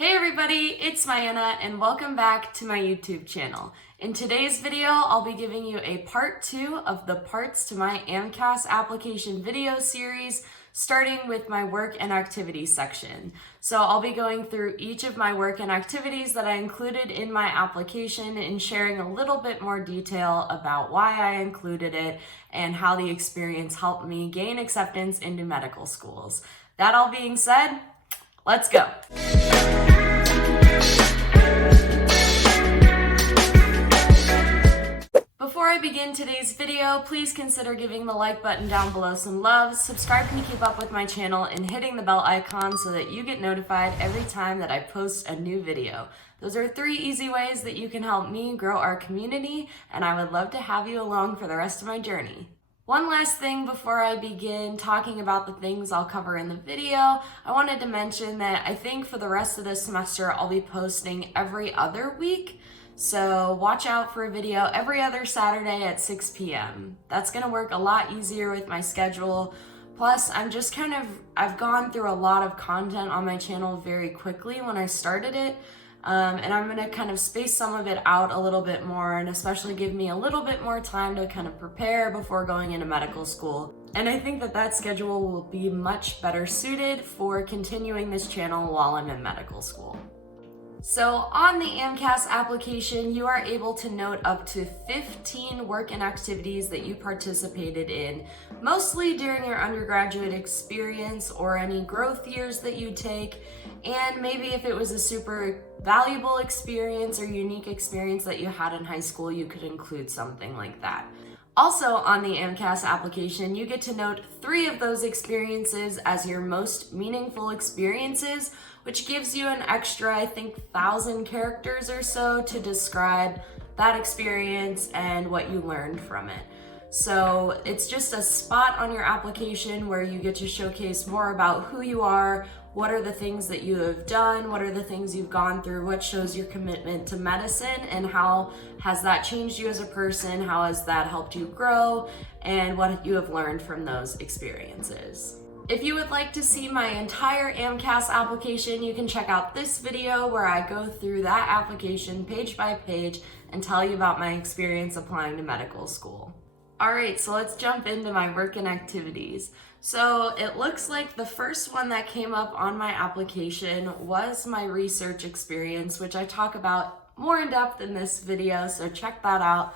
Hey everybody, it's Mayanna and welcome back to my YouTube channel. In today's video, I'll be giving you a part 2 of the parts to my AMCAS application video series, starting with my work and activities section. So I'll be going through each of my work and activities that I included in my application and sharing a little bit more detail about why I included it and how the experience helped me gain acceptance into medical schools. That all being said, let's go. Before I begin today's video, please consider giving the like button down below some love, subscribing to keep up with my channel, and hitting the bell icon so that you get notified every time that I post a new video. Those are 3 easy ways that you can help me grow our community, and I would love to have you along for the rest of my journey. One last thing before I begin talking about the things I'll cover in the video, I wanted to mention that I think for the rest of this semester I'll be posting every other week. So watch out for a video every other Saturday at 6 p.m. That's gonna work a lot easier with my schedule. Plus, I've gone through a lot of content on my channel very quickly when I started it. And I'm gonna kind of space some of it out a little bit more and especially give me a little bit more time to kind of prepare before going into medical school. And I think that schedule will be much better suited for continuing this channel while I'm in medical school. So on the AMCAS application, you are able to note up to 15 work and activities that you participated in, mostly during your undergraduate experience or any growth years that you take, and maybe if it was a super valuable experience or unique experience that you had in high school, you could include something like that. Also on the AMCAS application, you get to note 3 of those experiences as your most meaningful experiences, which gives you an extra, I think, 1,000 characters or so to describe that experience and what you learned from it. So it's just a spot on your application where you get to showcase more about who you are, what are the things that you have done, what are the things you've gone through, what shows your commitment to medicine, and how has that changed you as a person, how has that helped you grow, and what you have learned from those experiences. If you would like to see my entire AMCAS application, you can check out this video where I go through that application page by page and tell you about my experience applying to medical school. All right, so let's jump into my work and activities. So it looks like the first one that came up on my application was my research experience, which I talk about more in depth in this video, so check that out.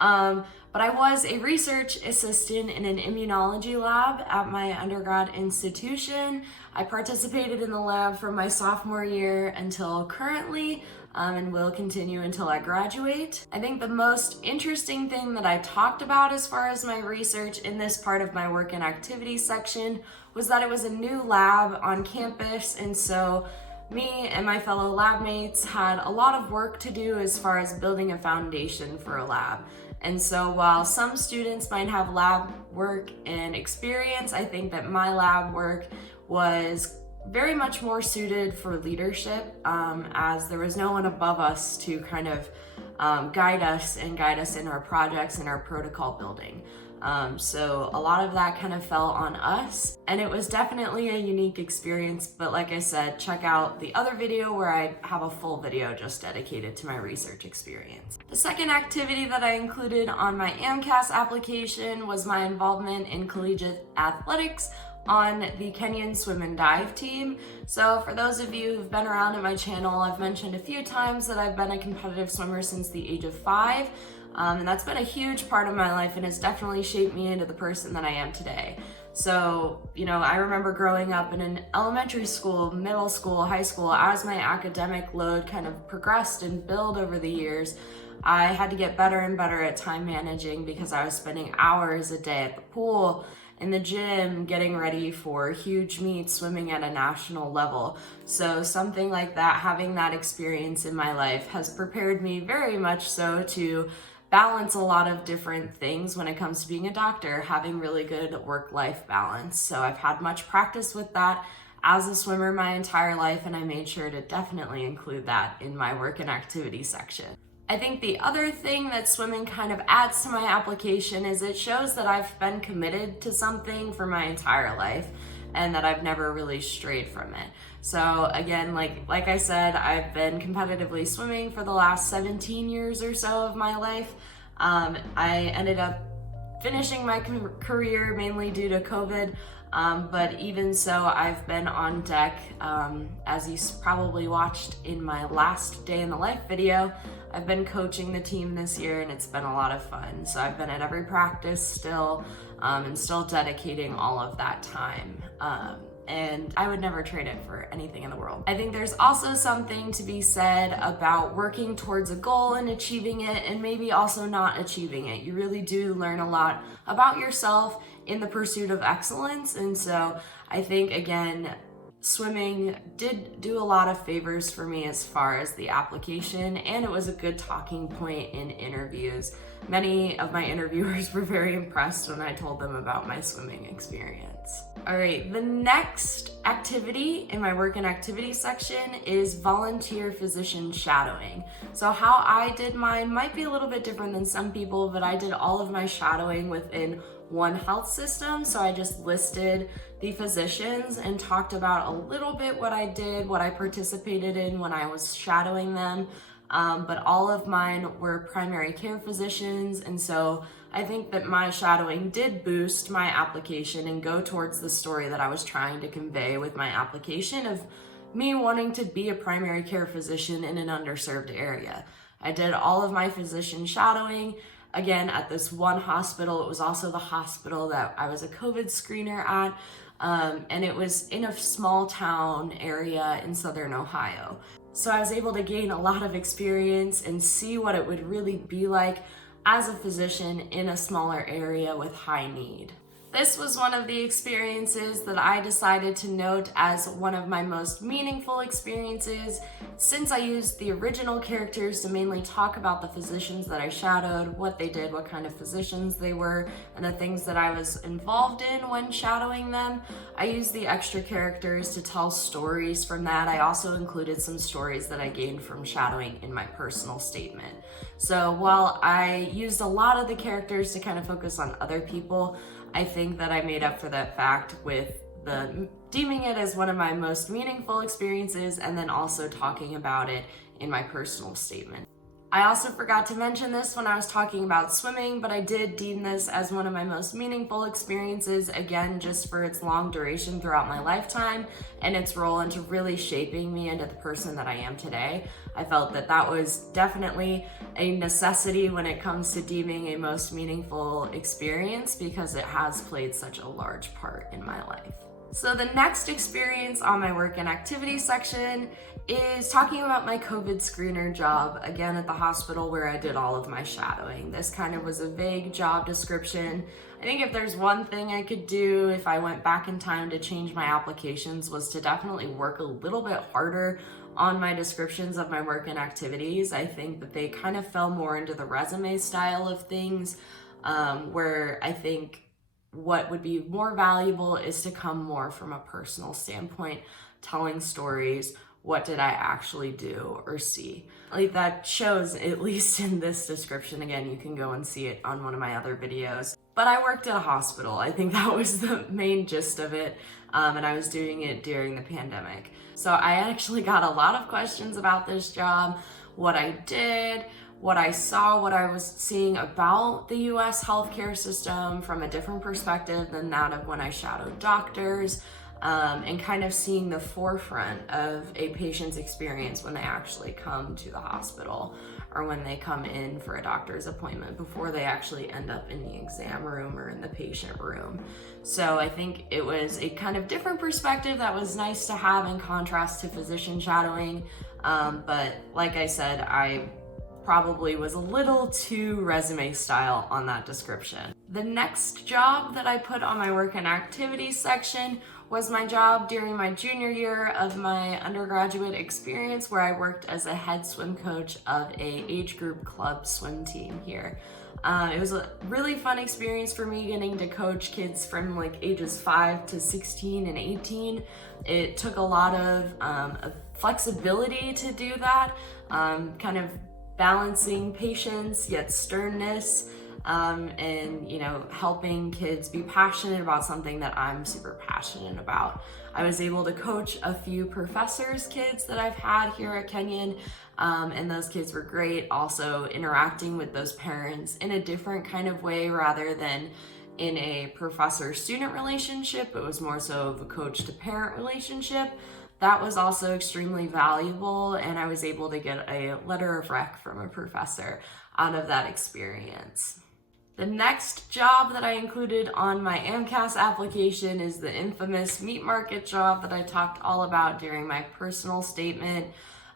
But I was a research assistant in an immunology lab at my undergrad institution. I participated in the lab from my sophomore year until currently, and will continue until I graduate. I think the most interesting thing that I talked about as far as my research in this part of my work and activities section was that it was a new lab on campus, and so me and my fellow lab mates had a lot of work to do as far as building a foundation for a lab. And so while some students might have lab work and experience, I think that my lab work was very much more suited for leadership, as there was no one above us to kind of guide us in our projects and our protocol building. So a lot of that kind of fell on us, and it was definitely a unique experience. But like I said, check out the other video where I have a full video just dedicated to my research experience. The second activity that I included on my AMCAS application was my involvement in collegiate athletics on the Kenyan swim and dive team. So for those of you who've been around at my channel, I've mentioned a few times that I've been a competitive swimmer since the age of 5. And that's been a huge part of my life and has definitely shaped me into the person that I am today. So, I remember growing up in an elementary school, middle school, high school, as my academic load kind of progressed and built over the years, I had to get better and better at time managing because I was spending hours a day at the pool, in the gym, getting ready for huge meets, swimming at a national level. So something like that, having that experience in my life has prepared me very much so to balance a lot of different things when it comes to being a doctor, having really good work-life balance. So I've had much practice with that as a swimmer my entire life, and I made sure to definitely include that in my work and activity section. I think the other thing that swimming kind of adds to my application is it shows that I've been committed to something for my entire life. and that I've never really strayed from it. So again, like I said, I've been competitively swimming for the last 17 years or so of my life. I ended up finishing my career mainly due to COVID, but even so, I've been on deck. As you probably watched in my last day in the life video, I've been coaching the team this year, and it's been a lot of fun. So I've been at every practice still, and still dedicating all of that time. And I would never trade it for anything in the world. I think there's also something to be said about working towards a goal and achieving it, and maybe also not achieving it. You really do learn a lot about yourself in the pursuit of excellence. And so I think, again, swimming did do a lot of favors for me as far as the application, and it was a good talking point in interviews. Many of my interviewers were very impressed when I told them about my swimming experience. All right, the next activity in my work and activity section is volunteer physician shadowing. So how I did mine might be a little bit different than some people, but I did all of my shadowing within one health system. So I just listed the physicians and talked about a little bit what I did, what I participated in when I was shadowing them. But all of mine were primary care physicians, and so I think that my shadowing did boost my application and go towards the story that I was trying to convey with my application of me wanting to be a primary care physician in an underserved area. I did all of my physician shadowing, again, at this one hospital. It was also the hospital that I was a COVID screener at, and it was in a small town area in Southern Ohio. So I was able to gain a lot of experience and see what it would really be like as a physician in a smaller area with high need. This was one of the experiences that I decided to note as one of my most meaningful experiences, since I used the original characters to mainly talk about the physicians that I shadowed, what they did, what kind of physicians they were, and the things that I was involved in when shadowing them. I used the extra characters to tell stories from that. I also included some stories that I gained from shadowing in my personal statement. So while I used a lot of the characters to kind of focus on other people, I think that I made up for that fact with deeming it as one of my most meaningful experiences, and then also talking about it in my personal statement. I also forgot to mention this when I was talking about swimming, but I did deem this as one of my most meaningful experiences, again, just for its long duration throughout my lifetime and its role into really shaping me into the person that I am today. I felt that that was definitely a necessity when it comes to deeming a most meaningful experience, because it has played such a large part in my life. So the next experience on my work and activity section is talking about my COVID screener job, again at the hospital where I did all of my shadowing. This kind of was a vague job description. I think if there's one thing I could do if I went back in time to change my applications, was to definitely work a little bit harder on my descriptions of my work and activities. I think that they kind of fell more into the resume style of things, where I think what would be more valuable is to come more from a personal standpoint, telling stories. What did I actually do or see? Like, that shows, at least in this description. Again, you can go and see it on one of my other videos. But I worked at a hospital. I think that was the main gist of it. And I was doing it during the pandemic. So I actually got a lot of questions about this job, what I did, what I saw, what I was seeing about the US healthcare system from a different perspective than that of when I shadowed doctors, and kind of seeing the forefront of a patient's experience when they actually come to the hospital or when they come in for a doctor's appointment before they actually end up in the exam room or in the patient room. So I think it was a kind of different perspective that was nice to have in contrast to physician shadowing. But like I said, I probably was a little too resume style on that description. The next job that I put on my work and activities section was my job during my junior year of my undergraduate experience, where I worked as a head swim coach of a age group club swim team here. It was a really fun experience for me, getting to coach kids from like ages 5 to 16 and 18. It took a lot of flexibility to do that, kind of balancing patience yet sternness, and, you know, helping kids be passionate about something that I'm super passionate about. I was able to coach a few professors' kids that I've had here at Kenyon, and those kids were great. Also interacting with those parents in a different kind of way rather than in a professor-student relationship. It was more so of a coach-to-parent relationship. That was also extremely valuable, and I was able to get a letter of rec from a professor out of that experience. The next job that I included on my AMCAS application is the infamous meat market job that I talked all about during my personal statement.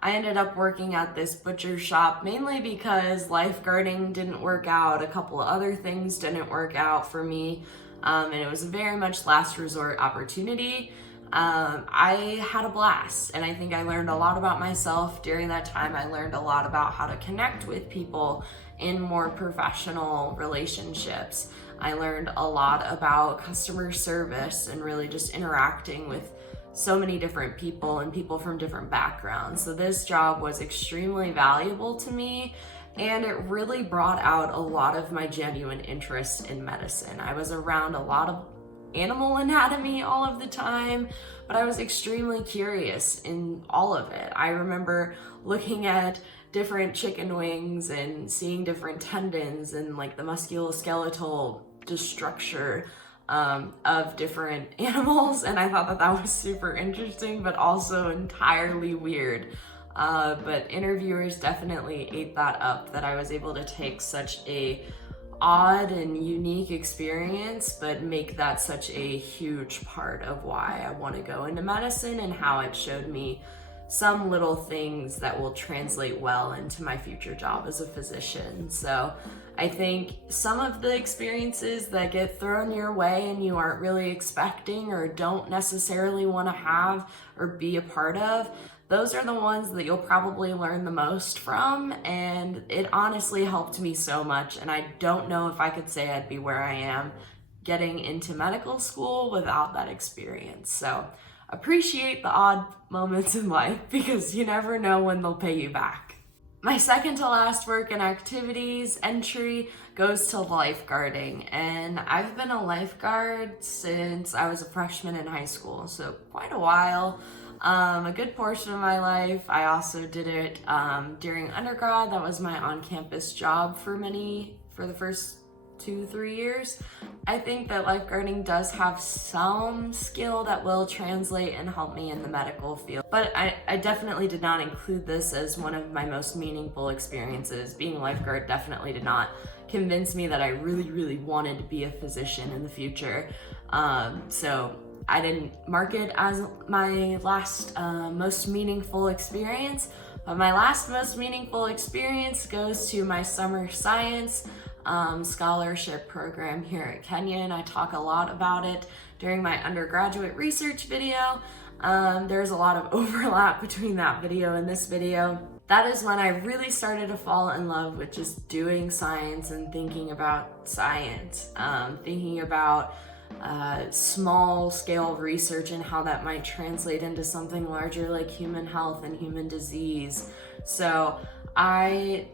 I ended up working at this butcher shop mainly because lifeguarding didn't work out. A couple of other things didn't work out for me, and it was a very much last resort opportunity. I had a blast, and I think I learned a lot about myself during that time. I learned a lot about how to connect with people in more professional relationships. I learned a lot about customer service and really just interacting with so many different people and people from different backgrounds. So this job was extremely valuable to me, and it really brought out a lot of my genuine interest in medicine. I was around a lot of animal anatomy all of the time, but I was extremely curious in all of it. I remember looking at different chicken wings and seeing different tendons and like the musculoskeletal just structure of different animals, and I thought that that was super interesting but also entirely weird. But interviewers definitely ate that up, that I was able to take such a odd and unique experience but make that such a huge part of why I want to go into medicine, and how it showed me some little things that will translate well into my future job as a physician. So I think some of the experiences that get thrown your way and you aren't really expecting or don't necessarily want to have or be a part of, those are the ones that you'll probably learn the most from, and it honestly helped me so much, and I don't know if I could say I'd be where I am getting into medical school without that experience. So appreciate the odd moments in life, because you never know when they'll pay you back. My second to last work and activities entry goes to lifeguarding, and I've been a lifeguard since I was a freshman in high school, so quite a while. A good portion of my life. I also did it during undergrad. That was my on-campus job for the first 2-3 years. I think that lifeguarding does have some skill that will translate and help me in the medical field, but I definitely did not include this as one of my most meaningful experiences. Being a lifeguard definitely did not convince me that I really wanted to be a physician in the future. So I didn't mark it as my last most meaningful experience, but my last most meaningful experience goes to my summer science scholarship program here at Kenyon. I talk a lot about it during my undergraduate research video. There's a lot of overlap between that video and this video. That is when I really started to fall in love with just doing science and thinking about science, thinking about small scale research and how that might translate into something larger like human health and human disease. So I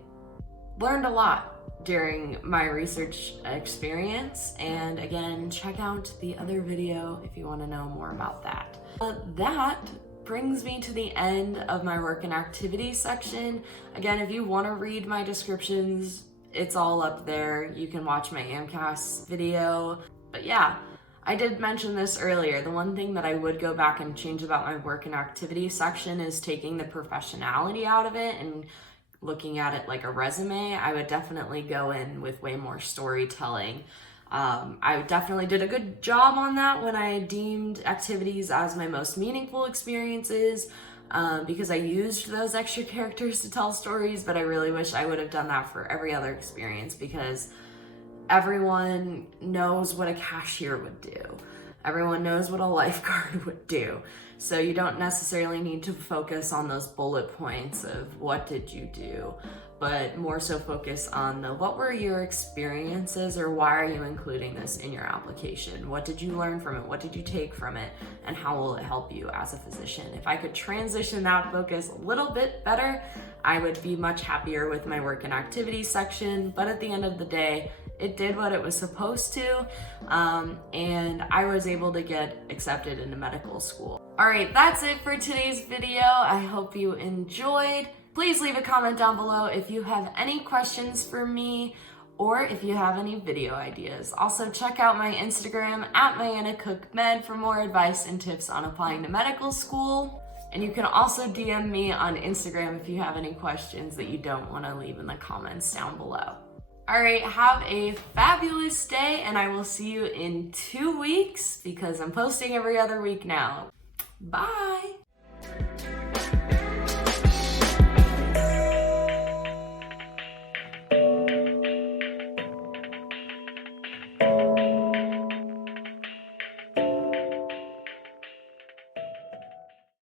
learned a lot during my research experience, and again, check out the other video if you want to know more about that. That brings me to the end of my work and activities section. Again, if you want to read my descriptions, it's all up there. You can watch my AMCAS video. But yeah, I did mention this earlier. The one thing that I would go back and change about my work and activity section is taking the professionality out of it and looking at it like a resume. I would definitely go in with way more storytelling. I definitely did a good job on that when I deemed activities as my most meaningful experiences, because I used those extra characters to tell stories, but I really wish I would have done that for every other experience, because everyone knows what a cashier would do. Everyone knows what a lifeguard would do. So you don't necessarily need to focus on those bullet points of what did you do, but more so focus on what were your experiences, or why are you including this in your application? What did you learn from it? What did you take from it? And how will it help you as a physician? If I could transition that focus a little bit better, I would be much happier with my work and activity section. But at the end of the day, it did what it was supposed to, and I was able to get accepted into medical school. All right, that's it for today's video. I hope you enjoyed. Please leave a comment down below if you have any questions for me or if you have any video ideas. Also, check out my Instagram at MyAMCASMed for more advice and tips on applying to medical school. And you can also DM me on Instagram if you have any questions that you don't want to leave in the comments down below. All right, have a fabulous day, and I will see you in 2 weeks because I'm posting every other week now. Bye.